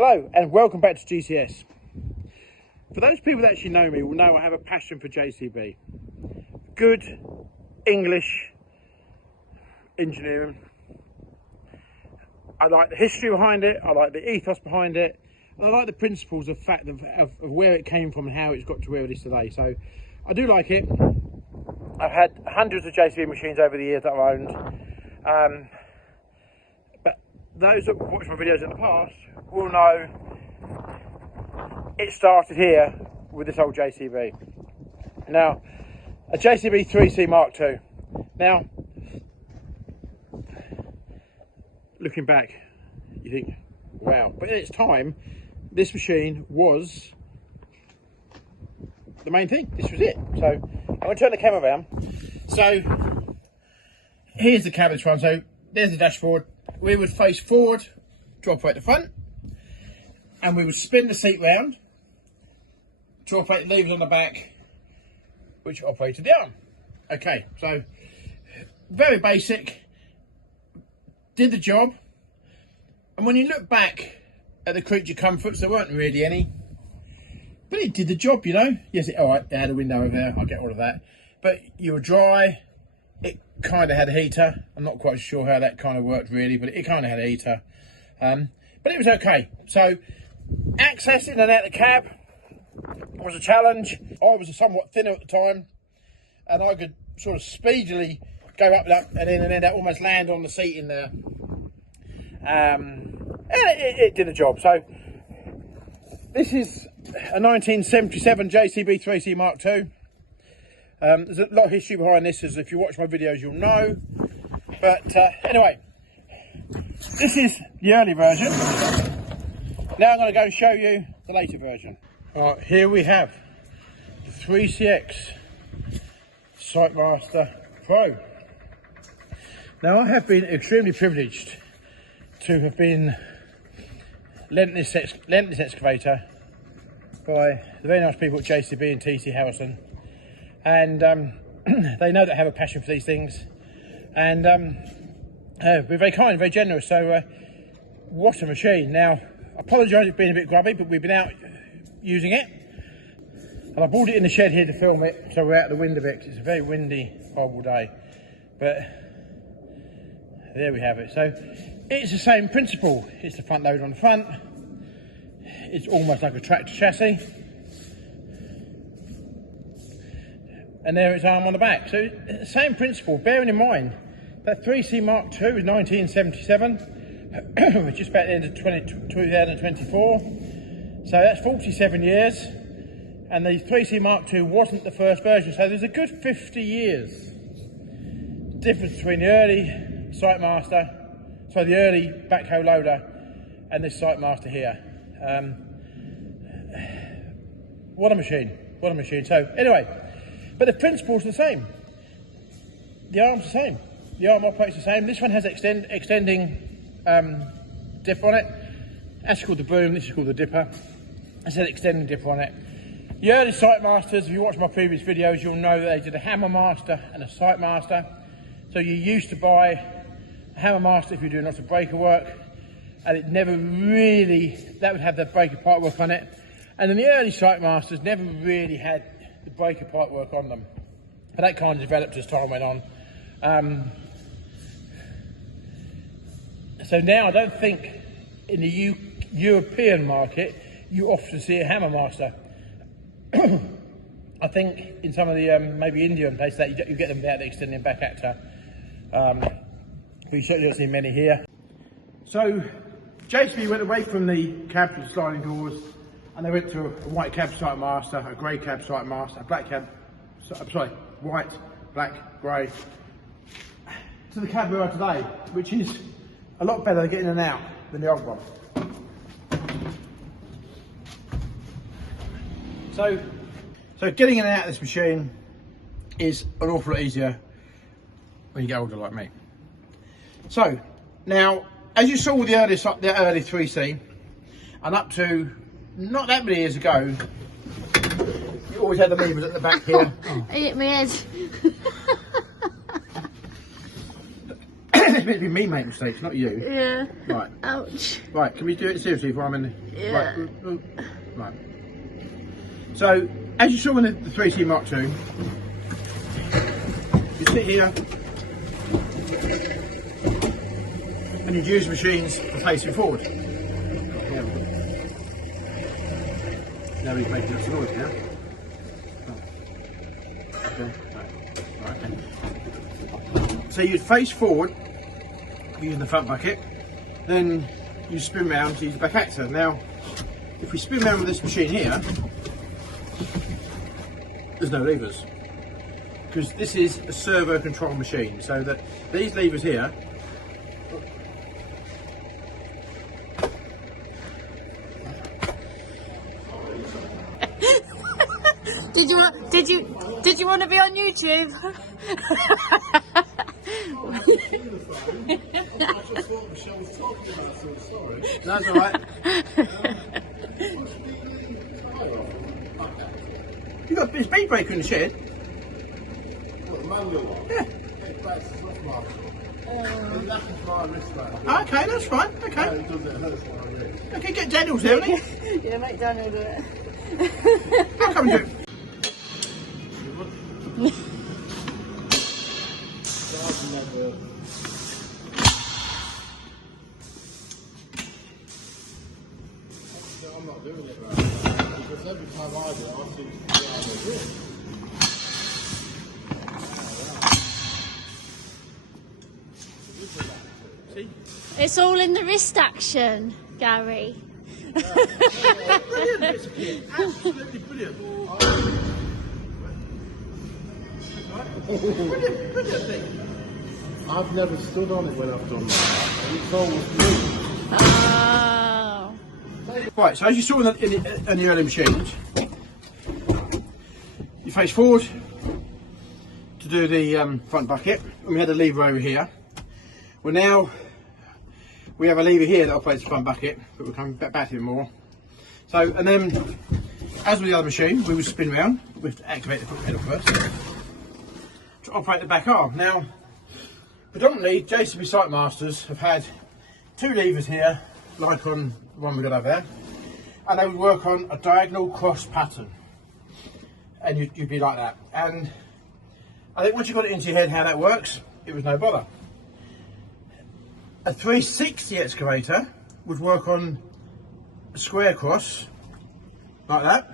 Hello and welcome back to GCS. For those people that actually know me will know I have a passion for JCB. Good English engineering. I like the history behind it, I like the ethos behind it, and I like the principles of fact of where it came from and how it's got to where it is today. So I do like it. I've had hundreds of JCB machines over the years that I've owned. But those that watched my videos in the past will know it started here with this old JCB. Now, a JCB 3C Mark II. Now, looking back, you think, wow. But in its time, this machine was the main thing. This was it. So, I'm going to turn the camera around. So, here's the cab of this one. So, there's the dashboard. We would face forward to operate the front, and we would spin the seat round to operate the levers on the back, which operated the arm. Okay, so very basic, did the job. And when you look back at the creature comforts, there weren't really any, but it did the job, you know. Yes, all right, it had a window over there, I get all of that, but you were dry. It kind of had a heater. I'm not quite sure how that kind of worked really, but it kind of had a heater. But it was okay. So accessing and out the cab was a challenge. I was somewhat thinner at the time, and I could sort of speedily go up and then almost land on the seat in there. And it did the job. So this is a 1977 JCB 3C Mark II. There's a lot of history behind this, as if you watch my videos you'll know. But anyway, this is the early version. Now I'm going to go and show you the later version. Alright, here we have the 3CX Sitemaster Pro. Now I have been extremely privileged to have been lent this excavator by the very nice people at JCB and TC Harrison. And they know that I have a passion for these things, and we're very kind, very generous. So what a machine. Now, I apologise it's been a bit grubby, but we've been out using it, and I brought it in the shed here to film it, so we're out the wind a bit, 'cause it's a very windy, horrible day. But there we have it. So it's the same principle. It's the front loader on the front. It's almost like a tractor chassis. And there its arm on the back. So the same principle, bearing in mind that 3C Mark II is 1977, which is just about the end of 2024. So that's 47 years. And the 3C Mark II wasn't the first version. So there's a good 50 years difference between the early Sitemaster, so the early backhoe loader, and this Sitemaster here. What a machine, what a machine. So anyway, but the principle's the same. The arm's the same. The arm operates the same. This one has extending dipper on it. That's called the boom, this is called the dipper. It said extending dipper on it. The early Sitemasters, if you watch my previous videos, you'll know that they did a Hammermaster and a Sitemaster. So you used to buy a Hammermaster if you're doing lots of breaker work, and it never really, that would have the breaker pipe work on it. And then the early Sitemasters never really had the breaker pipe work on them, but that kind of developed as time went on. So now I don't think in the European market you often see a Hammermaster. I think in some of the maybe Indian places that you get them without the extending back actor, but you certainly don't see many here. So JCB went away from the cab to the sliding doors, and they went to a white cab Sitemaster, a grey cab Sitemaster, a black cab, sorry, white, black, grey, to the cab we are today, which is a lot better to get in and out than the old one. So getting in and out of this machine is an awful lot easier when you get older like me. So now, as you saw with the early 3C, and up to not that many years ago, you always had the levers at the back here. I hit my head. meant to be me making mistakes, not you. Yeah. Right. Ouch. Right, can we do it seriously before I'm in the... Yeah. Right. So, as you saw in the 3T Mark II, you sit here and you'd use machines for facing forward. Yeah. Now he's making lots of noise now. Okay. Right. So you'd face forward using the front bucket, then you spin round to use the back actor. Now, if we spin round with this machine here, there's no levers, because this is a servo control machine, so that these levers here Did you want to be on YouTube? That's alright. You got a speed breaker in the shed? Yeah. Okay, that's fine. Okay. Okay, get Daniel's there, isn't he? Yeah, make Daniel do it. I'll come and do it. I'm not doing it right now, because every time I do it, I seem to be able to do it. See? It's all in the wrist action, Gary. Brilliant, it's absolutely brilliant. Brilliant thing. I've never stood on it when I've done that. It's always me. Oh. Right, so as you saw in the early machines, you face forward to do the front bucket, and we had a lever over here. Well, now we have a lever here that operates the front bucket, but we'll come back to it more. So, and then, as with the other machine, we would spin round. We have to activate the foot pedal first to operate the back arm. Now, predominantly, JCB Site Masters have had two levers here, like on the one we got over there, and they would work on a diagonal cross pattern, and you'd be like that. And I think once you got it into your head how that works, it was no bother. A 360 excavator would work on a square cross like that,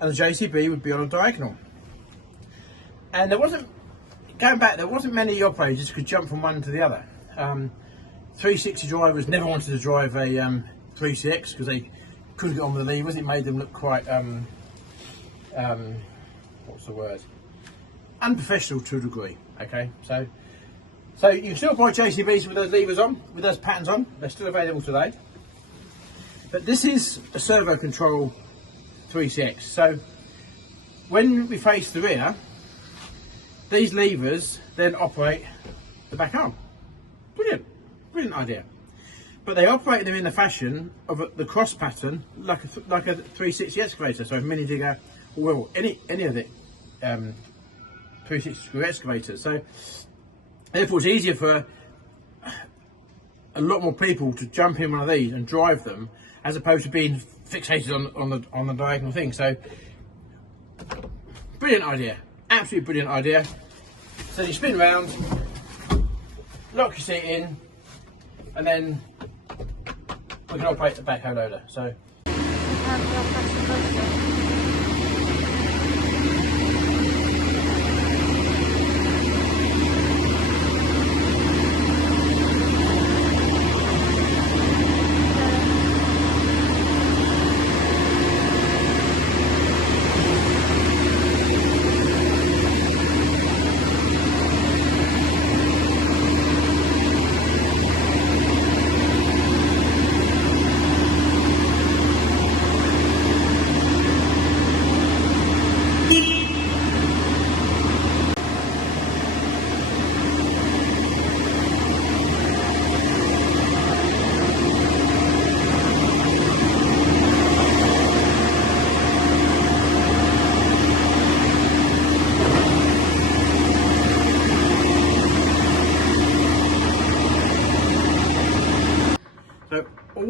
and the JCB would be on a diagonal. And there wasn't, going back, there wasn't many operators who could jump from one to the other. 360 drivers never wanted to drive a 3CX because they couldn't get on with the levers. It made them look quite, what's the word? Unprofessional to a degree. Okay, so you can still buy JCBs with those levers on, with those patterns on. They're still available today. But this is a servo control 3CX. So when we face the rear, these levers then operate the back arm. Brilliant, brilliant idea. But they operate them in the fashion of the cross pattern, like a 360 excavator. So mini digger, well, any of the 360 screw excavators. So therefore, it's easier for a lot more people to jump in one of these and drive them, as opposed to being fixated on the diagonal thing. So brilliant idea, absolutely brilliant idea. So you spin round, lock your seat in, and then we can operate the backhoe loader. So.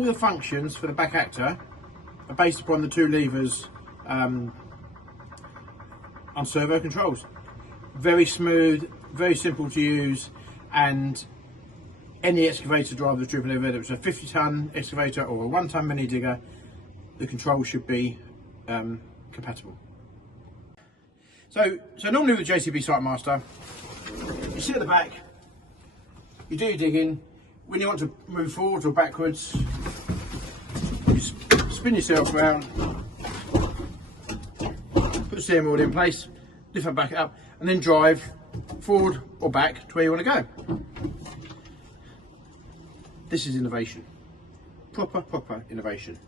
all the functions for the back actor are based upon the 2 levers on servo controls. Very smooth, very simple to use, and any excavator driver that's driven over, whether it's a 50-ton excavator or a 1-ton mini digger, the controls should be compatible. So normally with JCB Sitemaster, you sit at the back, you do your digging. When you want to move forwards or backwards, you spin yourself around, put the steering wheel in place, lift it back up, and then drive forward or back to where you want to go. This is innovation. Proper innovation.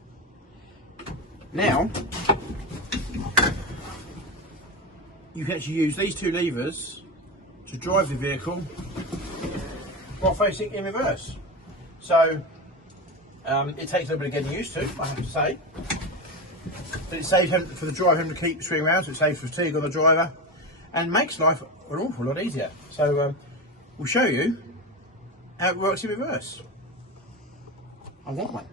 Now, you can actually use these 2 levers to drive the vehicle while facing in reverse. So it takes a little bit of getting used to, I have to say, but it saves him for the driver to keep swinging around, so it saves fatigue on the driver and makes life an awful lot easier. So we'll show you how it works in reverse. I want one.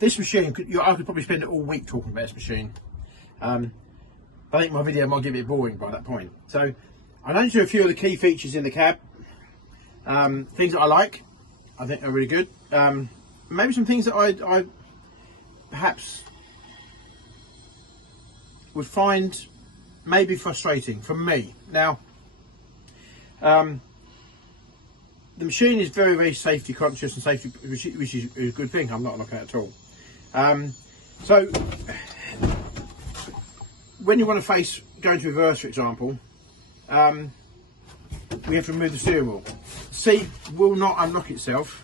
This machine, I could probably spend all week talking about this machine. I think my video might get a bit boring by that point. So I'm going to do a few of the key features in the cab. Things that I like, I think are really good. Maybe some things that I perhaps would find maybe frustrating for me. Now, the machine is very, very safety conscious and safety, which is a good thing. I'm not knocking it at all. So when you want to face going to reverse, for example, we have to remove the steering wheel. The seat will not unlock itself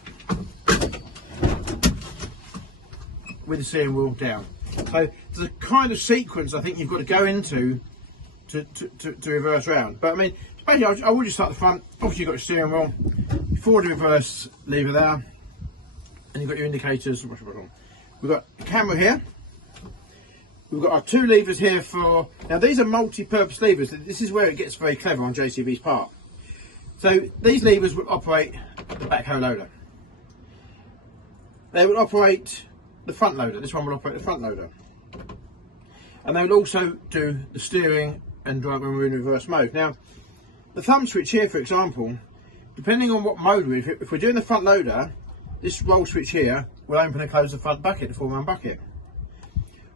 with the steering wheel down. So there's a kind of sequence I think you've got to go into to reverse round. But I mean, basically, I will just start at the front. Obviously, you've got your steering wheel, forward and reverse lever there, and you've got your indicators. We've got a camera here. We've got our 2 levers here for, now these are multi-purpose levers. This is where it gets very clever on JCB's part. So these levers will operate the backhoe loader. They will operate the front loader. This one will operate the front loader. And they will also do the steering and drive when we're in reverse mode. Now, the thumb switch here, for example, depending on what mode we're in, if we're doing the front loader, this roll switch here will open and close the front bucket, the 4-man bucket.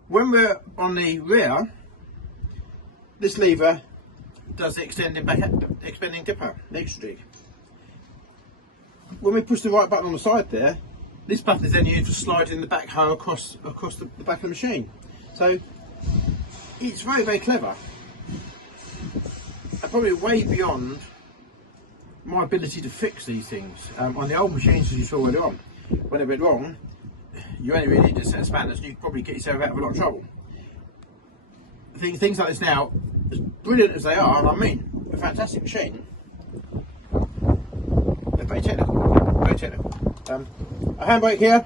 When we're on the rear, this lever does the extending dipper, the extra dig. When we push the right button on the side there, this button is then used for sliding the backhoe across the back of the machine. So it's very, very clever. And probably way beyond my ability to fix these things on the old machines, as you saw earlier on. went a bit wrong, you only really need to set spanners and you probably get yourself out of a lot of trouble. Things like this now, as brilliant as they are, and I mean, a fantastic machine, they're very technical, very technical. A handbrake here.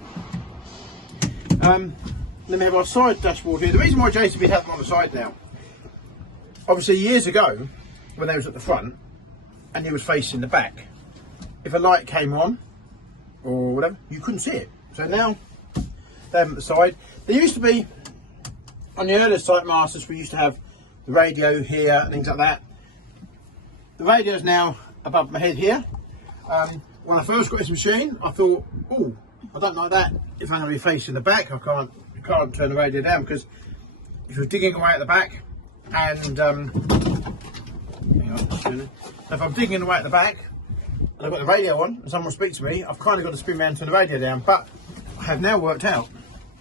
Then we have our side dashboard here. The reason why JCB has them on the side now, obviously years ago, when they was at the front, and you was facing the back, if a light came on, or whatever, you couldn't see it. So now, they have them at the side. There used to be, on the earlier Sight Masters, we used to have the radio here and things like that. The radio is now above my head here. When I first got this machine, I thought, oh, I don't like that. If I'm going to be facing the back, I can't turn the radio down, because if you're digging away at the back, and hang on, so if I'm digging away at the back, and I've got the radio on, and someone speaks to me, I've kind of got to spin around and turn the radio down. But I have now worked out,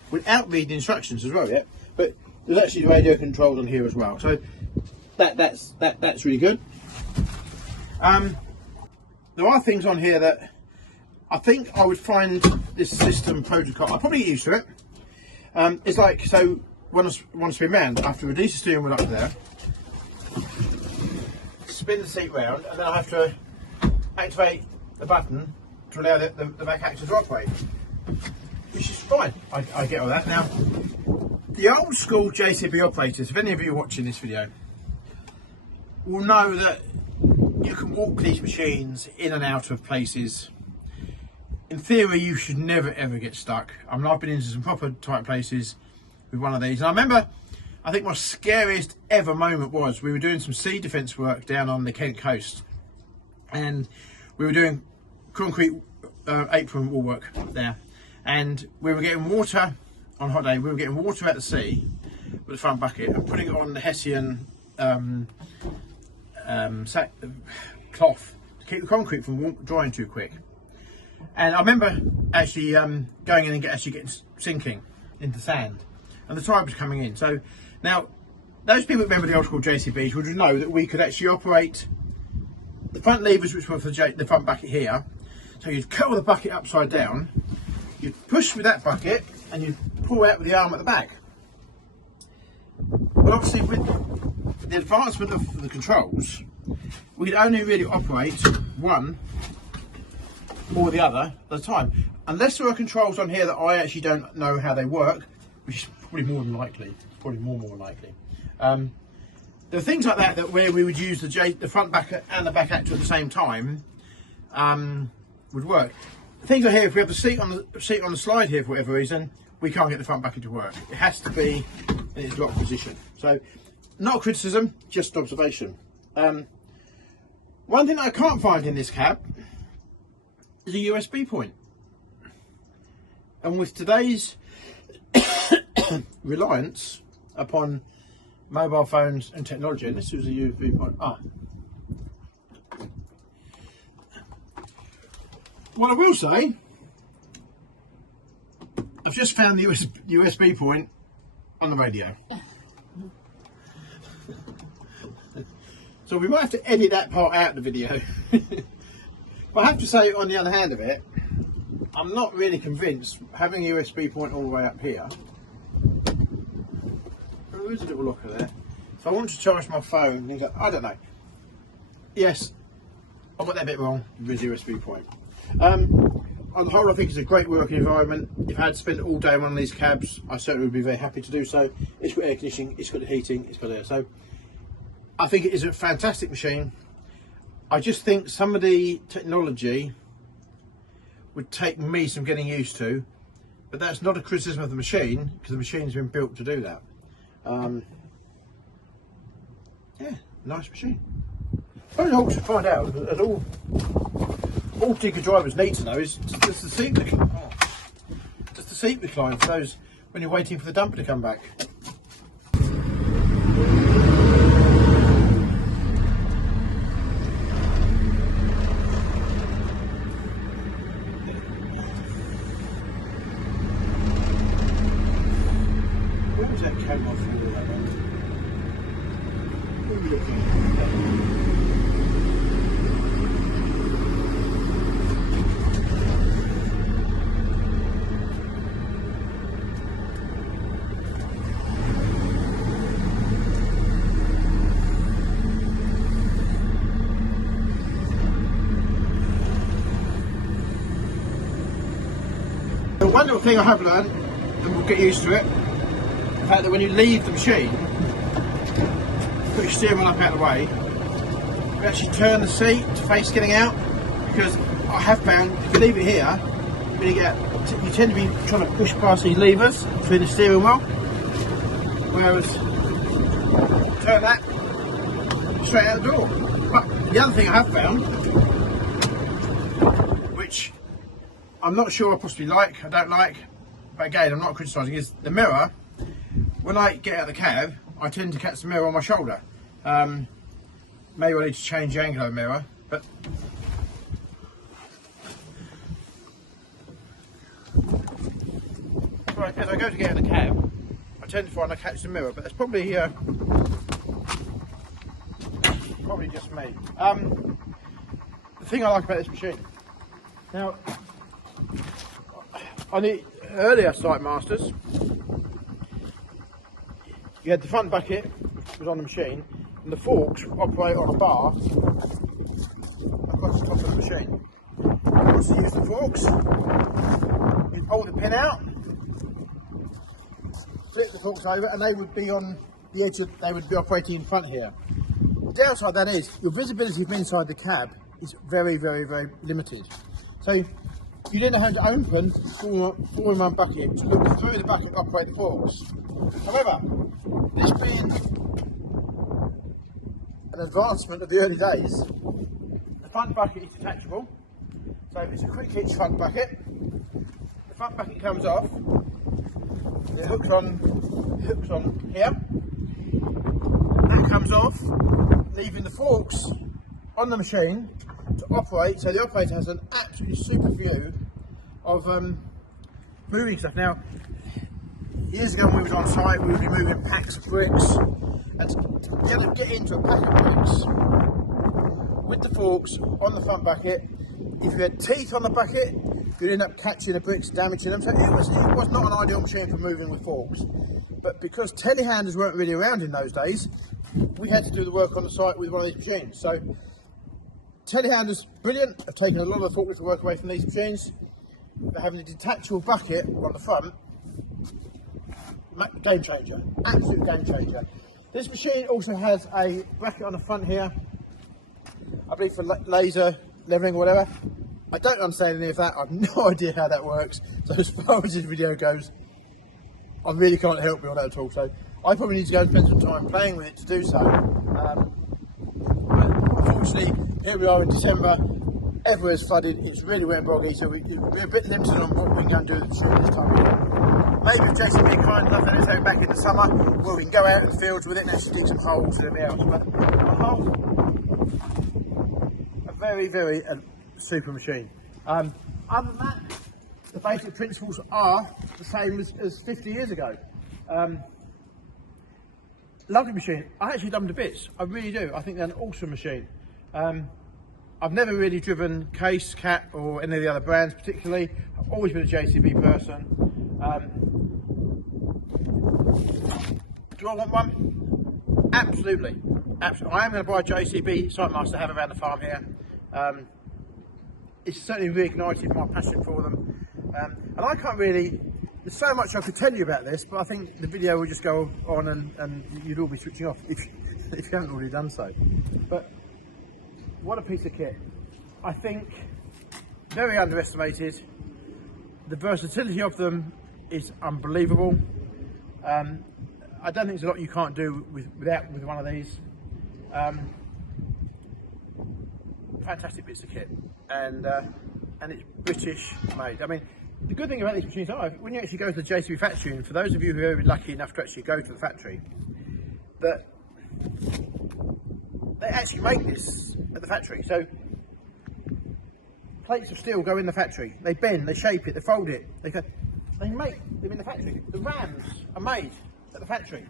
without reading instructions as well yet, but there's actually radio controls on here as well, so that's really good. There are things on here that I think I would find this system protocol. I'll probably get used to it. It's like, so when I want to spin round, I have to release the steering wheel up there, spin the seat round, and then I have to activate the button to allow the back axle to operate, which is fine. I get all that. Now, the old school JCB operators, if any of you are watching this video, will know that you can walk these machines in and out of places. In theory, you should never ever get stuck. I mean, I've been into some proper tight places with one of these, and I remember, I think my scariest ever moment was, we were doing some sea defence work down on the Kent coast, and we were doing concrete apron wall work there, and we were getting water on a hot day. We were getting water out the sea with a front bucket and putting it on the Hessian cloth to keep the concrete from drying too quick. And I remember actually going in and getting sinking into sand, and the tide was coming in. So now, those people that remember the old school JCBs would know that we could actually operate the front levers, which were for the front bucket here. So you'd curl the bucket upside down, you'd push with that bucket, and you'd pull out with the arm at the back. But obviously, with the advancement of the controls, we could only really operate one or the other at a time, unless there are controls on here that I actually don't know how they work, which is probably more than likely. It's probably more than likely. There are things like that where we would use the front back and the back actor at the same time would work. Things like here, if we have the seat on the slide here for whatever reason, we can't get the front bucket to work. It has to be in its locked position. So, not a criticism, just observation. One thing that I can't find in this cab is a USB point. And with today's reliance upon mobile phones and technology, and this was a USB point. What I will say, I've just found the USB point on the radio. So we might have to edit that part out of the video. But I have to say, on the other hand of it, I'm not really convinced having a USB point all the way up here. There is a little locker there. If I want to charge my phone, things like, I don't know. Yes, I got that bit wrong with the USB point. On the whole, I think it's a great working environment. If I had to spend all day in one of these cabs, I certainly would be very happy to do so. It's got air conditioning, it's got heating, it's got air. So I think it is a fantastic machine. I just think some of the technology would take me some getting used to, but that's not a criticism of the machine, because the machine's been built to do that. Yeah, nice machine. Very hard to find out, as all digger drivers need to know, is just the seat recline. Just the seat recline for those when you're waiting for the dumper to come back. But one little thing I have learned, and we'll get used to it, the fact that when you leave the machine, put your steering wheel up out of the way, you actually turn the seat to face getting out, because I have found if you leave it here, when you tend to be trying to push past these levers between the steering wheel, whereas turn that straight out the door. But the other thing I have found, which I'm not sure I possibly like, I don't like, but again I'm not criticising, is the mirror. When I get out of the cab, I tend to catch the mirror on my shoulder. Maybe I need to change the angle of the mirror, but as I go to get out of the cab, I tend to find I catch the mirror, but that's probably just me. The thing I like about this machine, now on the earlier Sight Masters, you had the front bucket was on the machine, and the forks operate on a bar across the top of the machine. Once you use the forks, you pull the pin out, flip the forks over, and they would be on the edge they would be operating in front here. The downside of that is your visibility from inside the cab is very, very, very limited. So you didn't know how to open the 4-in-1 bucket to look through the bucket to operate the forks. However, this being an advancement of the early days, the front bucket is detachable, so it's a quick hitch front bucket. The front bucket comes off, it hooks on here, that comes off, leaving the forks on the machine to operate, so the operator has an absolutely super view of moving stuff. Now, years ago when we was on site, we would be moving packs of bricks, and to be able to get into a pack of bricks with the forks on the front bucket, if you had teeth on the bucket, you'd end up catching the bricks, damaging them. So it was not an ideal machine for moving with forks. But because telehandlers weren't really around in those days, we had to do the work on the site with one of these machines. So telehandlers, brilliant, have taken a lot of the forklift work away from these machines. But having a detachable bucket on the front, game changer, absolute game changer. This machine also has a bracket on the front here, I believe for laser leveling or whatever. I don't understand any of that, I have no idea how that works. So as far as this video goes, I really can't help you on that at all. So I probably need to go and spend some time playing with it to do so. But unfortunately, here we are in December, everywhere is flooded, it's really wet and boggy, so we're a bit limited on what we can go and do with the machine this time of year. Maybe if Jason be kind enough to let us out back in the summer, well, we can go out in the fields with it and actually dig some holes and everything else. But on the whole, a very, very super machine. Other than that, the basic principles are the same as 50 years ago. Lovely machine. I actually love them to bits. I really do. I think they're an awesome machine. I've never really driven Case, Cat or any of the other brands particularly. I've always been a JCB person. Do I want one? Absolutely. Absolutely. I am going to buy a JCB Sightmaster to have around the farm here. It's certainly reignited my passion for them. And I can't really, there's so much I could tell you about this, but I think the video will just go on and you'd all be switching off if you haven't already done so. But what a piece of kit. I think very underestimated. The versatility of them is unbelievable. I don't think there's a lot you can't do with one of these. Fantastic bits of kit, and it's British made. I mean, the good thing about these machines are when you actually go to the JCB factory, and for those of you who are lucky enough to actually go to the factory, that they actually make this at the factory. So plates of steel go in the factory. They bend, they shape it, they fold it. They make them in the factory. The rams are made at the factory.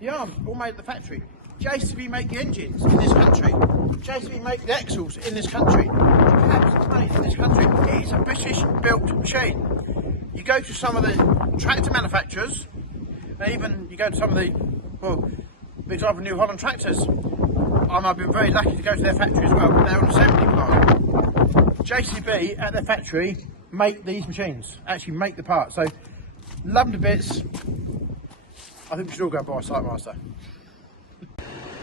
The arms all made at the factory. JCB make the engines in this country. JCB make the axles in this country. The cabs are made in this country. It is a British built machine. You go to some of the tractor manufacturers, and even you go to some of the, well, for example, New Holland tractors. I've been very lucky to go to their factory as well. They're an assembly plant. JCB at their factory make these machines, actually make the parts. So, love them to bits. I think we should all go and buy a Sightmaster.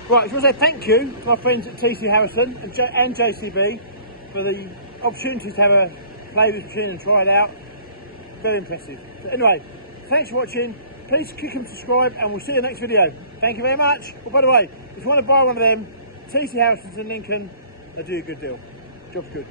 Right, I just want to say thank you to my friends at TC Harrison and JCB for the opportunity to have a play with this machine and try it out. Very impressive. So anyway, thanks for watching. Please click and subscribe and we'll see you in the next video. Thank you very much. Oh, by the way, if you want to buy one of them, TC Harrison's in Lincoln, they do a good deal. Job's good.